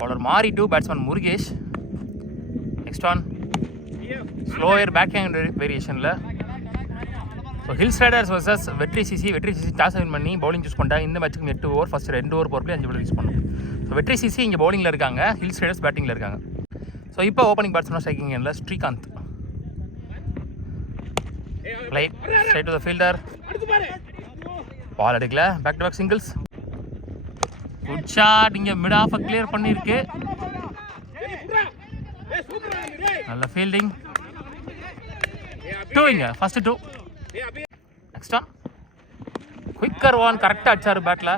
Bowler Mari to batsman Murugesh. Next on slower back hand வேரியேஷனில். So Hills Riders versus Vetri CC toss win பண்ணி bowling choose பண்ணிட்டாங்க. இந்த மேட்ச்சுக்கு 8 over, first 2 over போகிறப்பே 5 ball use பண்ணும். So Vetri CC இங்கே பவுலிங்கில் இருக்காங்க, ஹில்ஸ் ரைடர்ஸ் பேட்டிங்கில் இருக்காங்க. ஸோ இப்போ ஓப்பனிங் பேட்ஸ்மேன் ஸ்ட்ரைக்கிங் எண்ணில் Srikanth. Right straight to the fielder, ball எடுக்கல, back to back singles. Good shot, இங்கே மிட் ஆஃப் கிளியர் பண்ணியிருக்கு. நல்ல ஃபீல்டிங். 2 இங்கே first 2. Next on quicker one, கரெக்டாக அடிச்சார் பேட்டில்.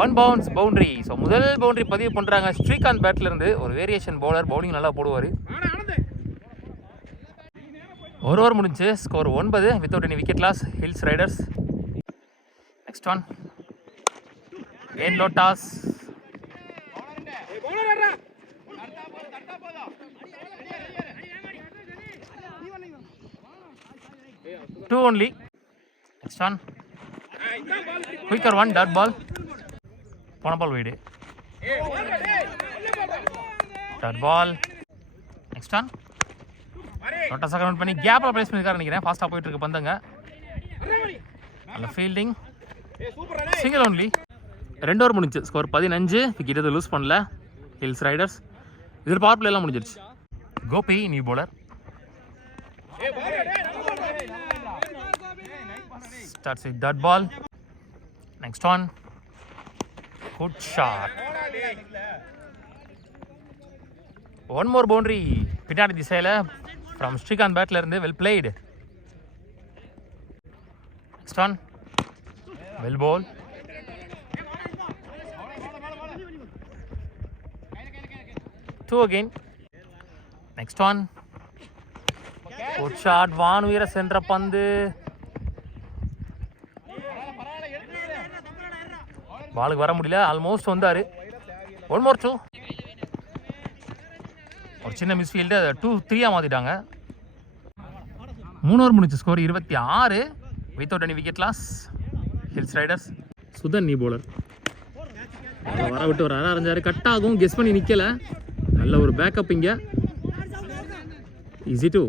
On bounce boundary. ஸோ முதல் பவுண்ட்ரி பதிவு பண்ணுறாங்க ஸ்ரீகாந்த் பேட்லேருந்து. ஒரு வேரியேஷன் பவுலர், பவுலிங் நல்லா போடுவார். ஒரு ஓவர் முடிஞ்சு, score 9 without any wicket loss Hills Riders. Next one என் லோட்டாஸ். Two only. Next one quicker one, dot ball. போன ball wide, dot ball. Next one லோட்டாஸ் கவுண்ட் பண்ணி கேப்பில் பிளேஸ் பண்ணிருக்காரு நினைக்கிறேன். ஃபாஸ்ட்டாக போயிட்டு இருக்கு பந்தங்க. நல்ல ஃபீல்டிங், சிங்கிள் ஒன்லி. 2 ஓவர் முடிஞ்சு, ஸ்கோர் 15. விக்கெட் எதுவும் லூஸ் பண்ணல ஹில்ஸ் ரைடர்ஸ். இதில் பவர் பிளே எல்லாம் முடிஞ்சிருச்சு. Gopi new bowler. Starts with that ball. Next one good shot. One more boundary பின்னாடி திசையில் from ஸ்ரீகாந்த் பேட்ல இருந்து. well played. Next one well ball. Two again. Next one good shot. வான் வீர சென்ற பந்து, பாலுக்கு வர முடியல, ஆல்மோஸ்ட் வந்தார். 1 more 2. ஒரு சின்ன மிஸ்ஃபீல்டு, 2-3 மாற்றிட்டாங்க. 3 ஓவர் முடிச்சு, score 26 without any wicket loss Hills Riders. Sudhan new bowler. வர விட்டு ஒரு அரைஞ்சாரு, கட் ஆகும், கெஸ் பண்ணி நிற்கல. நல்ல ஒரு பேக்கப் இங்கே. ஈஸி 2.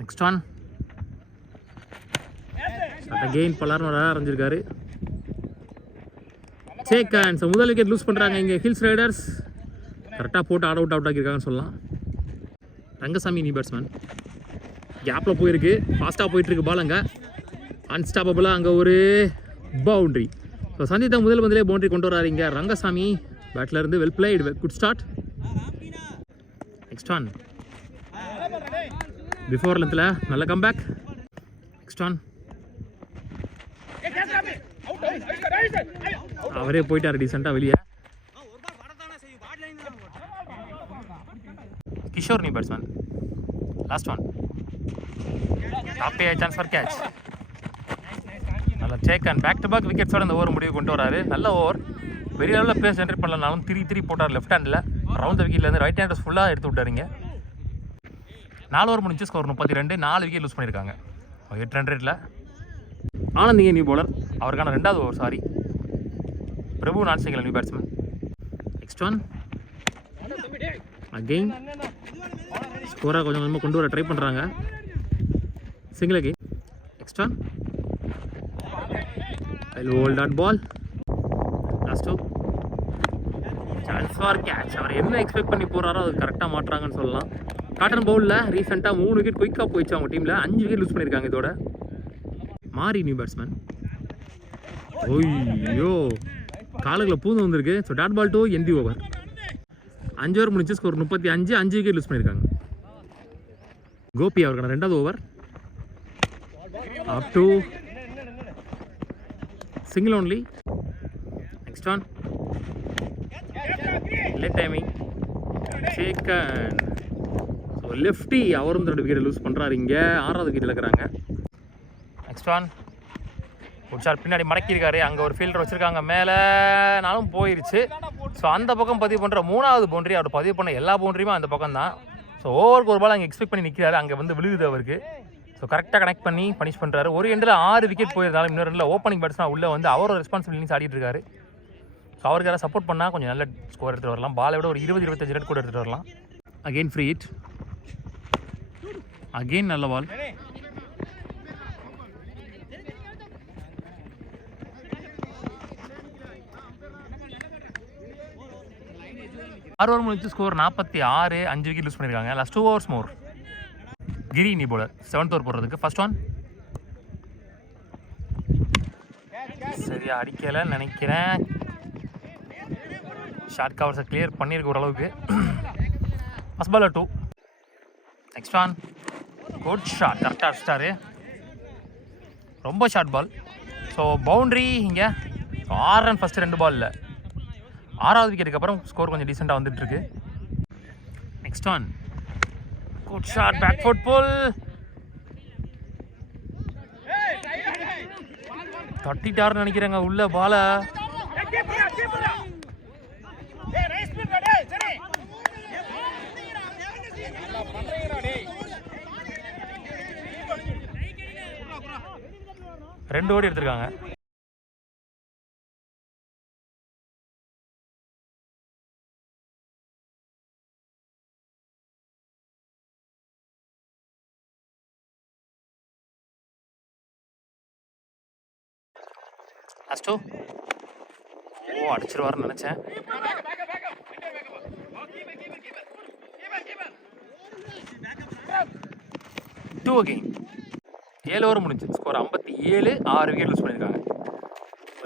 நெக்ஸ்ட் ஒன் அகெயின் பலார்னு ஒரு அரைஞ்சிருக்காரு. சேக் முதல் விக்கெட் லூஸ் பண்ணுறாங்க இங்கே ஹில்ஸ் ரைடர்ஸ். கரெக்டாக போட்டு அவுட் ஆக்கியிருக்காங்கன்னு சொல்லலாம். Rangasamy new batsman. கேப்பில் போயிருக்கு, ஃபாஸ்ட்டாக போயிட்டுருக்கு பால். அங்கே அன்ஸ்டாப்பபிளாக அங்கே ஒரு பவுண்ட்ரி. ஸோ சந்தித்த முதல் பந்திலே பவுண்ட்ரி கொண்டு வராரு இங்கே ரங்கசாமி பேட்டில் இருந்து. Well played, good start. Next one before லென்த்தில் நல்ல கம்பேக். நெக்ஸ்ட் ஒன் அவரே போயிட்டாரு டீசெண்டாக வெளியே. Kishore new batsman. Last one டாப்பே சான்ஸ் ஃபார் கேட்ச். நல்ல take and back to back விக்கெட்ஸோட இந்த ஓவர் முடிவு கொண்டு வராரு. நல்ல ஓவர், பெரிய லெவலில் பிளேஸ் ஜென்ரேட் பண்ணலனாலும் 3 போட்டார் லெஃப்ட் ஹேண்டில். ரவுண்ட் விக்கெட்லேருந்து ரைட் ஹேண்டர்ஸ் ஃபுல்லாக எடுத்து விட்டாருங்க. 4 ஓவர் முடிஞ்சு, ஸ்கோர் 32. 4 விக்கெட் லூஸ் பண்ணியிருக்காங்க. 8 ரன் ரேட்டில். ஆனந்திங்க நியூ பவுலர், அவருக்கான 2வது ஓவர். சாரி, பிரபு நான்சிங்கல் new batsman. Next one again ஸ்கோராக கொஞ்சம் கொஞ்சமாக கொண்டு வர ட்ரை பண்ணுறாங்க. Single again. Next one well hold dot ball. Last 2 chance for catch. அவர் என்ன எக்ஸ்பெக்ட் பண்ணி போகிறாரோ அது கரெக்டாக மாட்டுறாங்கன்னு சொல்லலாம். காட்டன் பவுலில் ரீசெண்டாக 3 விக்கெட் குயிக்காக போயிடுச்சு அவங்க டீமில். 5 விக்கெட் லூஸ் பண்ணியிருக்காங்க இதோட. மாரி நியூ பேட்ஸ்மேன். ஓய்யோ, காலுக்குள்ள பூந்து வந்திருக்கு. ஸோ டாட் பால் 2 என்டி ஓவர். 5 ஓவர் முடிச்சு, ஸ்கோர் 35. 5 விக்கெட் லூஸ் பண்ணியிருக்காங்க. கோபி அவருக்கான 2வது over. Up to single only. Next one late timing சேக்கன். ஸோ லெஃப்டி அவரும் 2 விக்கெட் லூஸ் பண்ணுறாரு இங்கே. 6வது விக்கெட் இழக்கிறாங்க. நெக்ஸ்ட் ஒன் குட் ஷாட், பின்னாடி மடக்கியிருக்காரு. அங்கே ஒரு ஃபீல்டர் வச்சுருக்காங்க, மேலேனாலும் போயிடுச்சு. ஸோ அந்த பக்கம் பதிவு பண்ணுற 3வது பவுண்டரி. அவர் பதிவு பண்ண எல்லா பவுண்டரியுமே அந்த பக்கம் தான். ஸோ ஓவருக்கு ஒரு பால் அங்கே எக்ஸ்பெக்ட் பண்ணி நிற்கிறாரு, அங்கே வந்து விழுகுது அவருக்கு. ஸோ கரெக்டாக கனெக்ட் பண்ணி பனிஷ் பண்ணுறாரு. ஒரு எண்டில் 6 விக்கெட் போயிருந்தாலும் இன்னொரு எண்டில் ஓப்பனிங் பேட்ஸ்மேன் உள்ளே வந்து அவரோட ரெஸ்பான்சிபிலிட்டிஸ் ஆடிட்டு இருக்காரு. ஸோ அவருக்கு யாராவது சப்போர்ட் பண்ணால் கொஞ்சம் நல்ல ஸ்கோர் எடுத்துகிட்டு வரலாம். பாலை விட ஒரு 20-25 ரன் கூட எடுத்துகிட்டு வரலாம். அகெயின் ஃப்ரீ ஹிட், அகெயின் நல்ல பால். ஆறு ஓவர் முடிச்சு ஸ்கோர் 46, 5 விக்கெட் லூஸ் பண்ணியிருக்காங்க. Last 2 overs more. கிரி நீ போலர் 7th ஓவர் போடுறதுக்கு. ஃபர்ஸ்ட் ஒன் சரியா அடிக்கலைன்னு நினைக்கிறேன். ஷார்ட் கவர்ஸை கிளியர் பண்ணியிருக்க ஓரளவுக்கு. First ball 2. Next one good shot, கரெக்டாக அடிச்சிட்டாரு. ரொம்ப ஷார்ட் பால். ஸோ பவுண்ட்ரி இங்கே. 6 ரன் ஃபஸ்ட்டு 2 பாலில். 6வது விக்கெட்டுக்கு அப்புறம் ஸ்கோர் கொஞ்சம் டீசெண்டாக வந்துட்டுருக்கு. Next one good shot, back foot pull. தட்டிட்டாருன்னு நினைக்கிறேங்க உள்ள பால. ரெண்டு ஓடி எடுத்திருக்காங்க. லாஸ்ட் 2. அடிச்சிருவாருன்னு நினச்சேன். Two again. 7 ஓவர் முடிஞ்சு ஸ்கோர் 57, 6 விக்கெட் லூஸ் பண்ணியிருக்காங்க.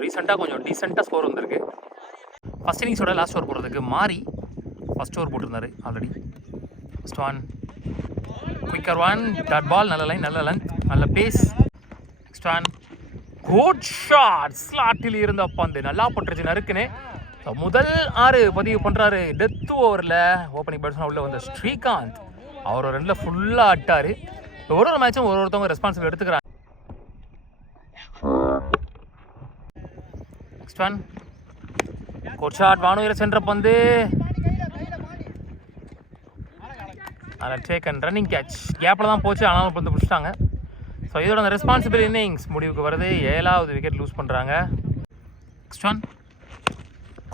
ரீசெண்டாக கொஞ்சம் டீசெண்டாக ஸ்கோர் வந்திருக்கு. ஃபஸ்ட் இன்னிங்ஸோட லாஸ்ட் ஓவர் போடுறதுக்கு மாறி ஃபஸ்ட் ஓவர் போட்டிருந்தாரு already. First one quicker one, dot ball, நல்ல லைன், நல்ல லென்த், நல்ல pace. Next one good shot, ஸ்லாட்டில் இருந்த பந்து நல்லா பட்டுருச்சு நறுக்குன்னு. முதல் 6 பதிவு பண்ணுறாரு. டெத் ஓவரில் ஓப்பனிங் பேட்ஸ்மேன் உள்ள வந்த ஸ்ரீகாந்த் அவர் 2ல் ஃபுல்லாக ஆட்டார். ஒரு மேட்சும் ஒருத்தவங்க ரெஸ்பான்சிபிள் எடுத்துக்கிறாங்க. நெக்ஸ்ட் ஒன் குட் ஷாட், வானுயர சென்ற பந்து, அதில் டேக் அண்ட் ரன்னிங் கேட்ச். கேப்பில் தான் போச்சு, ஆனாலும் பந்து பிடிச்சிட்டாங்க. ஸோ இதோட அந்த ரெஸ்பான்சிபிள் இன்னிங்ஸ் முடிவுக்கு வருது. 7வது விக்கெட் லூஸ் பண்ணுறாங்க. நெக்ஸ்ட் ஒன்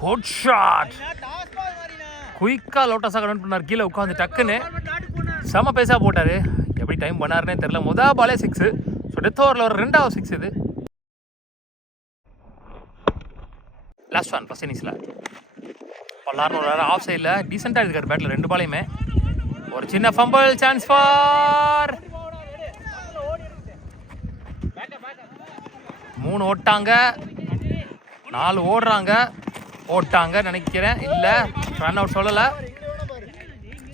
குட் ஷாட், குயிக்காக லோட்டஸாக கனெக்ட் பண்ணார். கீழே உட்காந்து டக்குன்னு செம பேஸாக போட்டார். எப்படி டைம் பண்ணாருன்னே தெரில. முதல் பாலே 6. ஸோ டெத் ஓவரில் ஒரு 2வது 6 இது. லாஸ்ட் ஒன் ஃபஸ்ட் இன்னிங்ஸில் பல்லாருன்னு ஒரு ஆஃப் சைடில் டீசெண்டாக இருக்கார் பேட்டில் 2 பாலையுமே. ஒரு சின்ன ஃபம்பிள் சான்ஸ் ஃபார் 3 ஓட்டாங்க, 4 ஓடுறாங்க, ஓட்டாங்க நினைக்கிறேன். இல்லை ரன் அவுட் சொல்லலை.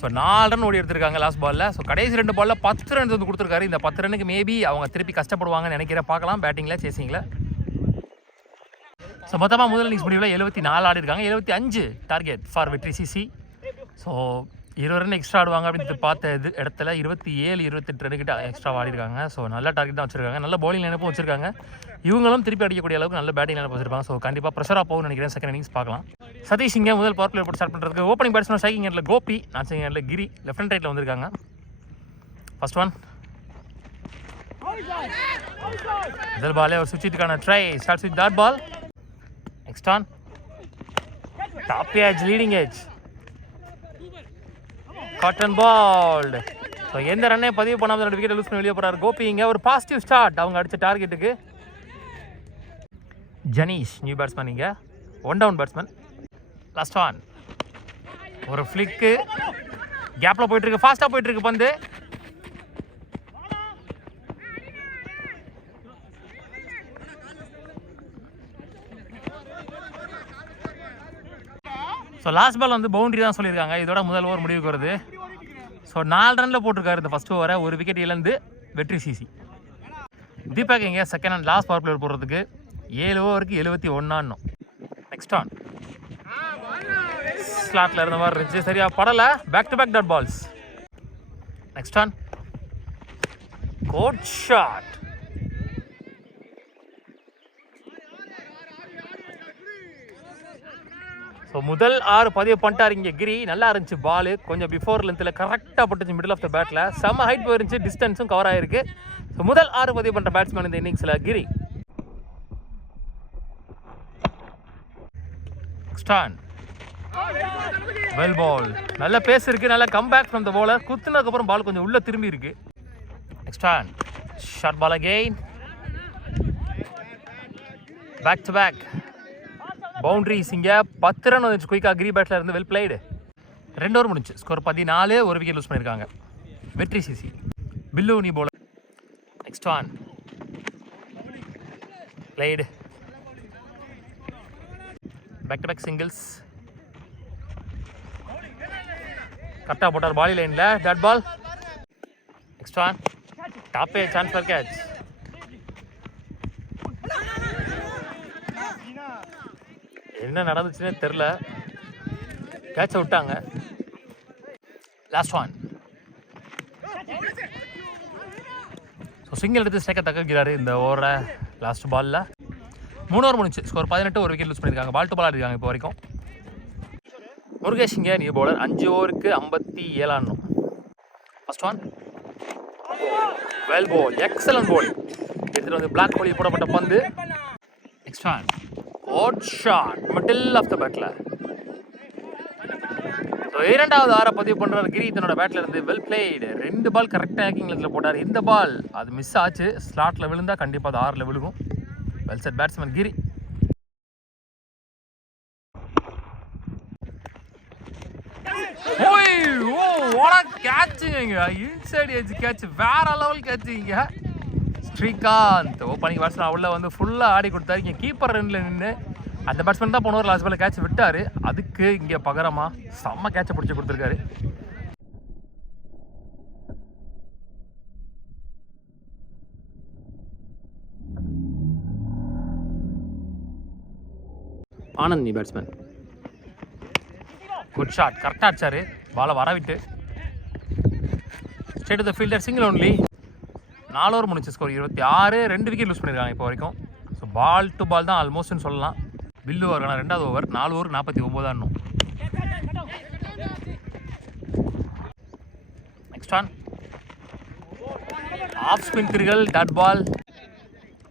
ஸோ 4 ரன் ஓடி எடுத்திருக்காங்க லாஸ்ட் பாலில். ஸோ கடைசி 2 பாலில் 10 ரன்ஸ் வந்து கொடுத்துருக்காரு. இந்த 10 ரன்னுக்கு மேபி அவங்க திருப்பி கஷ்டப்படுவாங்கன்னு நினைக்கிறேன். பார்க்கலாம் பேட்டிங்கில் சேசிங்கில். ஸோ மொத்தமாக முதல் இன்னிங்ஸ் முடிவில் 74 ஆடி இருக்காங்க. 75 டார்கெட் ஃபார் வெற்றி சிசி. ஸோ 20 ரன் எக்ஸ்ட்ரா ஆடுவாங்க அப்படின்னு பார்த்த இடத்துல 27, 28 ரன்னுக்கிட்ட எக்ஸ்ட்ரா ஆடிருக்காங்க. ஸோ நல்ல டார்கெட் தான் வச்சிருக்காங்க. நல்ல பவுலிங் நினைப்பும் வச்சிருக்காங்க. இவங்களும் திருப்பி அடிக்கக்கூடிய அளவுக்கு நல்ல பேட்டிங் நினைப்பு வச்சிருப்பாங்க. ஸோ கண்டிப்பாக ப்ரெஷராக போகும்னு நினைக்கிறேன். செகண்ட் இன்னிங்ஸ் பார்க்கலாம். சதீஷ் இங்கே முதல் பவர் பிளே போட்டு ஸ்டார்ட் பண்ணுறதுக்கு. ஓப்பனிங் பேட்ஸ்மேன் ஸ்ட்ரைக்கிங் எண்டில் கோபி, நான் ஸ்ட்ரைக்கிங் எண்டில் கிரி, லெஃப்ட் அண்ட் ரைட்டில் வந்திருக்காங்க. ஃபர்ஸ்ட் ஒன் முதல் பாலே ஒரு சுவிட்சுக்கான try. Start with dot ball. Next one top edge, leading edge, caught and bowled. So எந்த ரன்னே பதிவு பண்ணாமல் 2 விக்கெட் லூஸ் பண்ணி வெளியே போகிறார் கோபி. இங்கே ஒரு பாசிட்டிவ் ஸ்டார்ட் அவங்க அடித்த டார்கெட்டுக்கு. ஜனீஷ் நியூ பேட்ஸ்மேன், இங்கே 1 டவுன் பேட்ஸ்மேன். லாஸ்ட் ஒன் ஒரு ஃப்ளிக்கு, கேப்பில் போயிட்டுருக்கு, ஃபாஸ்ட்டாக போயிட்டுருக்கு பந்து. ஸோ லாஸ்ட் பால் வந்து பவுண்டரி தான் சொல்லியிருக்காங்க. இதோட முதல் ஓவர் முடிவுக்கு வருது. ஸோ 4 ரனில் போட்டிருக்காரு இந்த ஃபஸ்ட் ஓவரை. ஒரு விக்கெட் இழந்து வெற்றி சிசி. தீபக் இங்கே second and last power player போடுறதுக்கு. 7 ஓவருக்கு 71 ஆடணும். நெக்ஸ்ட் ஆன் ஸ்லாட்டில் இருந்த மாதிரி இருந்துச்சு, சரியா படலை. Back to back dot balls. Next one good shot. So முதல் 6 பதிவு பண்ணிட்டார் இங்கே கிரி. நல்லா இருந்துச்சு பால். கொஞ்சம் பிஃபோர் லென்த்தில் கரெக்டாக பட்டுச்சு மிடில் ஆஃப் த பேட்டில். செம்ம ஹைட் போயிருந்துச்சு, டிஸ்டன்ஸும் கவர் ஆகிருக்கு. ஸோ முதல் 6 பதிவு பண்ணுற பேட்ஸ்மேன் இந்த இன்னிங்ஸில் Giri. Next one well ball. நல்ல பேஸ் இருக்கு, நல்ல come back from the bowler. குத்துனதுக்கு அப்புறம் பால் கொஞ்சம் உள்ள திரும்பி இருக்கு. Next one short ball again. Back to back boundaries. இங்கே 10 ரன் வந்துச்சு குயிக்காக கிரி பேட்டில் இருந்து. Well played. 2 ஓவர் முடிச்சு. ஸ்கோர் 14. ஒரு விக்கெட் லூஸ் பண்ணியிருக்காங்க. வெற்றி சிசி. பில்லு நீ போல. Next one played. Back to back singles. கரெக்டாக போட்டார் பாலி லைனில். Dot ball. நெக்ஸ்ட் ஆன் டாப்பே சான்ஸ் ஃபார் கேட்ச். என்ன நடந்துச்சுன்னே தெரில, கேட்சை விட்டாங்க. Last one. ஸோ சிங்கிள் எடுத்து ஸ்ட்ரைக்கை தக்கிறாரு இந்த ஓவரை லாஸ்ட் பாலில். 3 ஓவர் முடிச்சு. ஸ்கோர் 18. ஒரு விக்கெட் லூஸ் பண்ணியிருக்காங்க. பால் டு பால் ஆடிருக்காங்க இப்போ வரைக்கும். முருகேஷ் இங்கே நியூ பவுலர். 5 ஓவருக்கு 57 ஆடணும். First one well ball. Excellent ball. எடுத்துகிட்டு வந்து பிளாக் பாலில் போடப்பட்ட பந்து. Next one hot shot middle of the பேட்டில். ஸோ 2வது ஆரை பதிவு பண்ணுறாரு கிரி தன்னோட பேட்டில் இருந்து. Well played. 2 பால் கரெக்டாக ஹேக்கிங் லெவலில் போட்டார். இந்த பால் அது மிஸ் ஆச்சு. ஸ்லாட்டில் விழுந்தால் கண்டிப்பாக அது 6ல் விழுகும். வெல் செட் பேட்ஸ்மேன் கிரி. கேட்சுங்க இன்சைட் எட்ஜ் கேட்ச். வேற லெவல் கேட்சுங்க. ஸ்ரீகாந்த் ஓப்பனிங் பேட்ஸ்மேன் உள்ள வந்து ஃபுல்லாக ஆடி கொடுத்தாரு. இங்கே கீப்பர் ரன்ல நின்று அந்த பேட்ஸ்மேன் தான் போன ஒரு லாஸ்ட் பால் கேட்ச் விட்டார். அதுக்கு இங்கே பகரமாக செம்ம கேட்சை பிடிச்சி கொடுத்துருக்காரு. ஆனந்த் நீ பேட்ஸ்மேன். Good shot. கரெக்டாக அடிச்சாரு. பாலை வரவிட்டு straight to the fielder. Single only. 4 over முடிச்சு. ஸ்கோர் 26. 2 விக்கெட் லூஸ் பண்ணியிருக்காங்க இப்போ வரைக்கும். ஸோ பால் டு பால் தான் ஆல்மோஸ்ட்னு சொல்லலாம். பில்லு ஓவருக்கான 2வது ஓவர். 4 ஓவர் 49 ஆடணும். நெக்ஸ்ட் ஆன் ஆஃப் ஸ்பின் திரிகள். Dot ball.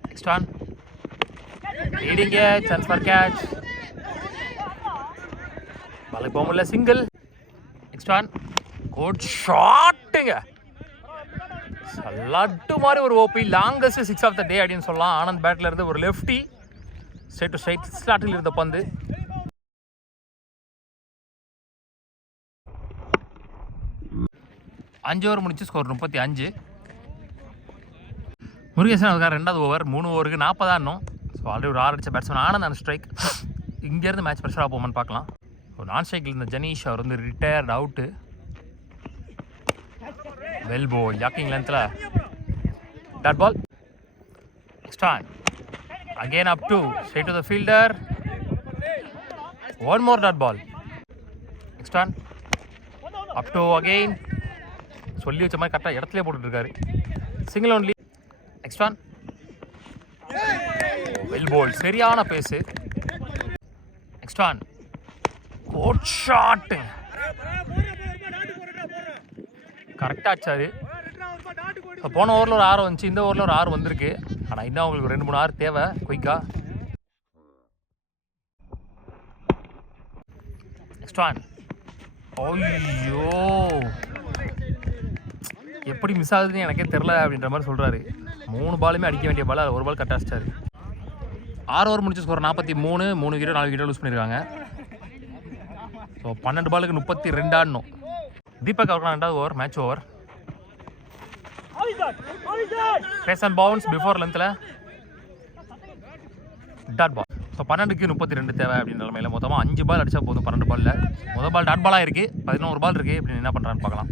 நெக்ஸ்ட் ஆன் லீடிங்க சான்ஸ் ஃபார் கேட்ச். பால் போக முடியல. சிங்கிள். நெக்ஸ்ட் ஆன் குட் ஷாட்டுங்க. லட்டு மாதிரி ஒரு ஓபி. லாங்கஸ்ட் 6 ஆஃப் த டே அப்படின்னு சொல்லலாம். ஆனந்த் பேட்டில் இருந்து ஒரு லெஃப்டி ஸ்ட்ரைட் டு ஸ்ட்ரைட் ஸ்லாட்டில் இருந்த பந்து. அஞ்சு ஓவர் முடிச்சு. ஸ்கோர் 35. முருகேசன் அதுக்காக 2வது ஓவர். 3 ஓவருக்கு 40 ஆடணும். ஸோ ஆல்ரெடி ஒரு 6 அடிச்ச பேட்ஸ்மேன் ஆனந்த் அந்த ஸ்ட்ரைக். இங்கேருந்து மேட்ச் ப்ரெஷராக போகுமான்னு பார்க்கலாம். ஒரு நான் ஸ்ட்ரைக்கில் இருந்த ஜனீஷ் அவர் வந்து retired out. Well ball. Yorking லென்த்தில் dot ball. Next one again up to straight to the fielder. One more dot ball. Next one up to again. சொல்லி வச்ச மாதிரி கரெக்டாக இடத்துல போட்டுருக்காரு. Single only. Next one well ball. சரியான pace. Next one good shot. கரெக்டாக ஆச்சாரு. போன ஓவரில் ஒரு 6 வந்துச்சு. இந்த ஓவரில் ஒரு 6 வந்திருக்கு. ஆனால் இன்னும் அவங்களுக்கு 2-3 ஆறு தேவை குயிக்கா. Next one. ஐயோ எப்படி மிஸ் ஆகுதுன்னு எனக்கே தெரில அப்படின்ற மாதிரி சொல்கிறாரு. 3 பாலுமே அடிக்க வேண்டிய பால். ஒரு பால் கரெக்டாக அடிச்சாரு. 6 ஓவர் முடிச்ச ஸ்கோர் 43. 3 விக்கெட் 4 விக்கெட் லூஸ் பண்ணியிருக்காங்க. ஸோ 12 பாலுக்கு 32 ஆடணும். தீபக் அவருக்கான 2வது over. Match over. Pace and bounce before லென்த்தில் டாட் பால். ஸோ 12க்கு 32 தேவை அப்படின்ற நிலைமையில் மொத்தமாக 5 பால் அடித்தா போதும் 12 பாலில். முதல் பால் டாட் பாலாக இருக்குது. 11 பால் இருக்குது. இப்படி என்ன பண்ணுறான்னு பார்க்கலாம்.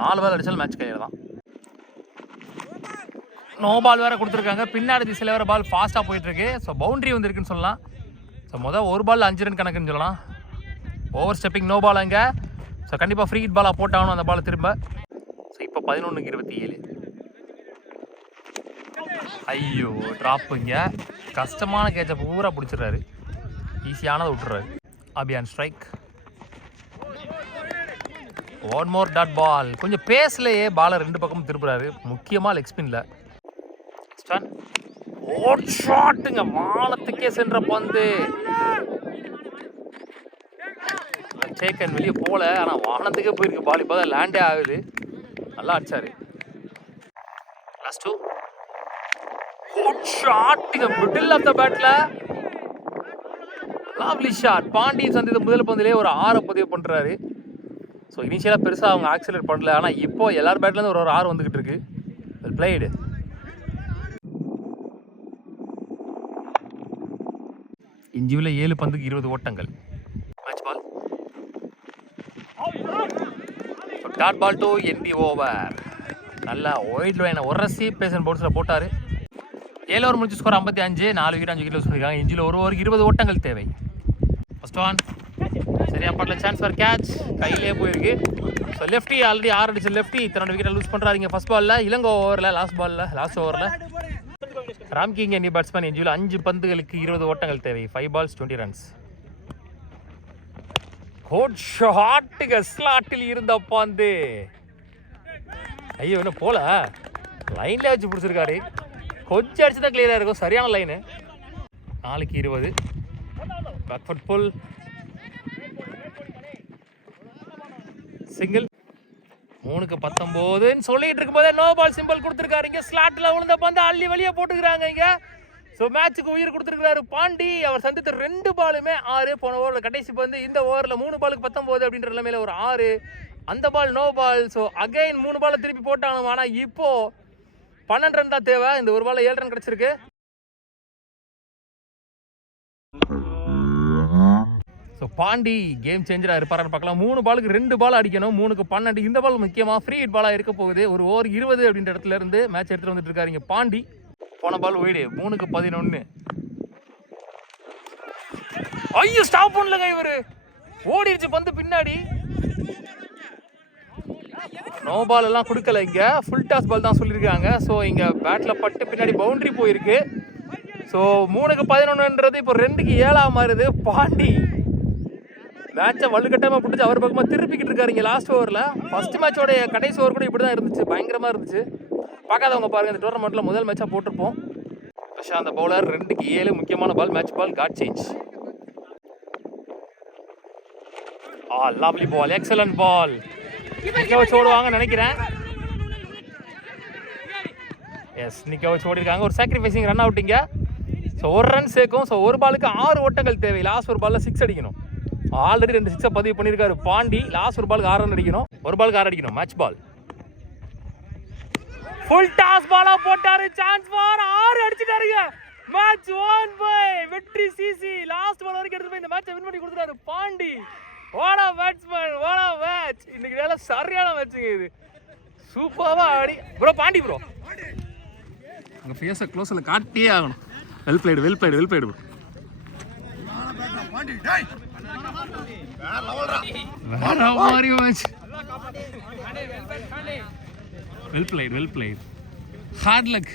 4 பால் அடித்தாலும் மேட்ச் கையில் தான். நோ பால் வேறு கொடுத்துருக்காங்க. பின்னாடி திசையில் வேறு பால் ஃபாஸ்ட்டாக போயிட்டுருக்கு. ஸோ பவுண்ட்ரி வந்துருக்குன்னு சொல்லலாம். ஸோ ஒரு பால் 5 ரன் கணக்குன்னு சொல்லலாம். ஓவர் ஸ்டெப்பிங் நோ பால் அங்கே. ஸோ கண்டிப்பாக ஃப்ரீ ஹிட் பாலாக போட்டாகணும் அந்த பால் திரும்ப. ஸோ இப்போ 11க்கு 27. ஐயோ ட்ராப்புங்க. கஷ்டமான கேட்சை பூரா பிடிச்சிடுறாரு. ஈஸியானதை விட்டுறாரு. Abhiyan strike. One more dot ball. கொஞ்சம் பேஸ்லேயே பாலை 2 பக்கமும் திருப்புறாரு. முக்கியமாக லெக் ஸ்பின்ல. ஷாட்டுங்க. வானத்துக்கே சென்ற பந்து. டேக்கன் வெளியே போகல, ஆனால் வானத்துக்கே போயிருக்கு பால். இப்போ தான் லேண்டே ஆகுது. நல்லா அடிச்சாரு. Last 2 good shot in the middle of the பேட்ல. Lovely shot. பாண்டி சந்தித்த முதல் பந்திலே ஒரு 6 பதிவு பண்ணுறாரு. ஸோ இனிஷியலாக பெருசாக அவங்க ஆக்சிலேட் பண்ணல, ஆனால் இப்போ எல்லார் பேட்லேருந்து ஒரு 6 வந்துக்கிட்டு இருக்கு. Well blade. இஞ்சியில் 7 பந்துக்கு 20 ஓட்டங்கள். Match ball. Dot ball to end the over. நல்லா ஒயிட் லைனை உரசி பேசன் பவுன்ஸில் போட்டார். 7 ஓவர் முடிச்சு ஸ்கோர் 55. 4 விக்கெட் 5 விக்கெட் சொல்லியிருக்காங்க. இஞ்சியில் ஒரு ஓவருக்கு 20 ஓட்டங்கள் தேவை. ஃபர்ஸ்ட் ஒன் சரியா படல. சான்ஸ் ஃபார் கேட்ச் கையிலே போயிருக்கு. ஸோ லெஃப்டி ஆல்ரெடி 6 அடிச்ச லெஃப்டி தன்னோட விக்கெட்டை லூஸ் பண்ணுறாருங்க ஃபர்ஸ்ட் பாலில். இலங்கை ஓவரில் லாஸ்ட் ஓவரில் ராம்கிங் எண்ணி பேட்ஸ்மேன். இஞ்சியில் 5 பந்துகளுக்கு 20 ஓட்டங்கள் தேவை. 5 balls 20 runs. குட் ஷாட்டுங்க. ஸ்லாட்டில் இருந்த பந்து. ஐயோ என்ன போல லைன்ல வச்சு பிடிச்சிருக்காரு. கொஞ்சம் அடிச்சு தான் கிளியராக இருக்கும். சரியான லைனு. 4க்கு 20. பேக்ஃபுட் புல். சிங்கிள். 3க்கு 19 சொல்லிட்டு இருக்கும் போதே நோ பால் சிம்பிள் கொடுத்துருக்காரு. இங்கே ஸ்லாட்டில் விழுந்த பந்து அள்ளி வெளியே போட்டுக்கிறாங்க இங்கே. ஸோ மேட்சுக்கு உயிர் கொடுத்துருக்காரு பாண்டி. அவர் சந்தித்த 2 பாலுமே 6. போன ஓவரில் கடைசி பந்து. இந்த ஓவரில் 3 பாலுக்கு 19 அப்படின்ற நிலைமையில ஒரு 6. அந்த ball no ball. So again 3 பாலை திருப்பி போட்டாங்க. ஆனால் இப்போ 12 ரன் தான் தேவை. இந்த ஒரு பால் 7 ரன் கிடைச்சிருக்கு. ஸோ பாண்டி கேம் சேஞ்சராக இருப்பாரான்னு பார்க்கலாம். 3 பாலுக்கு 2 பால் அடிக்கணும். 3க்கு 12. இந்த பால் முக்கியமாக ஃப்ரீ ஹிட் பாலாக இருக்க போகுது. ஒரு ஓவர் 20 அப்படின்ற இடத்துல இருந்து மேட்ச் எடுத்துகிட்டு வந்துட்டு இருக்காரு இங்கே பாண்டி. போன பால் ஒய்டு. 3க்கு 11. ஐயோ ஸ்டாப் பண்ணலங்க இவர். ஓடிடுச்சு பந்து பின்னாடி. நோ பால் எல்லாம் கொடுக்கல இங்கே. ஃபுல் டாஸ் பால் தான் சொல்லியிருக்காங்க. ஸோ இங்கே பேட்டில் பட்டு பின்னாடி பவுண்டரி போயிருக்கு. ஸோ 3க்கு 11ன்றது இப்போ 2க்கு 7 மாறுது. பாண்டி மேட்சை வலுக்கட்டாமல் பிடிச்சி அவர் பக்கமாக திருப்பிக்கிட்டு இருக்காருங்க லாஸ்ட் ஓவரில். ஃபர்ஸ்ட் மேட்சோட கடைசி ஓவர் கூட இப்படி தான் இருந்துச்சு. பயங்கரமாக இருந்துச்சு. பார்க்காதவங்க பாருங்கள். இந்த டோர்னமெண்ட்டில் முதல் மேட்சாக போட்டிருப்போம். அந்த பவுலர் 2க்கு 7 முக்கியமான பால். Match ball. Got change. Lovely ball. Excellent ball. நிக்க வச்சு ஓடுவாங்கன்னு நினைக்கிறேன். எஸ் நிக்க வச்சு ஓடிருக்காங்க. ஒரு சாக்ரிஃபைசிங் ரன் அவுட்டிங்க. ஸோ 1 ரன் சேர்க்கும். ஸோ ஒரு பாலுக்கு 6 ஓட்டங்கள் தேவை. லாஸ்ட் ஒரு பாலில் 6 அடிக்கணும். ஆல்ரெடி 2 6 பதிவு பண்ணியிருக்காரு பாண்டி. லாஸ்ட் ஒரு பாலுக்கு 6 ரன் அடிக்கணும். ஒரு பாலுக்கு 6 அடிக்கணும். Match ball. ஃபுல் டாஸ் பாலா போட்டாரு. சான்ஸ் ஃபார் 6 அடிச்சிட்டாருங்க. மேட்ச் ஓன் பை வெற்றி சிசி. லாஸ்ட் பால் வரைக்கும் எடுத்து போய் இந்த மேட்சை வின் பண்ணி கொடுத்துட்டாரு பாண்டி. வாடா பேட்ஸ்மேன், வாடா மேட்ச். இன்னைக்கு வேலை சரியான மேட்சுங்க இது. சூப்பராக ஆடி ப்ரோ பாண்டி ப்ரோ. உங்கள் ஃபேஸை க்ளோஸில் காட்டியே ஆகணும். Well blade well blade well blade bro. வேற மாதிரி match. Well blade well blade. Hard luck.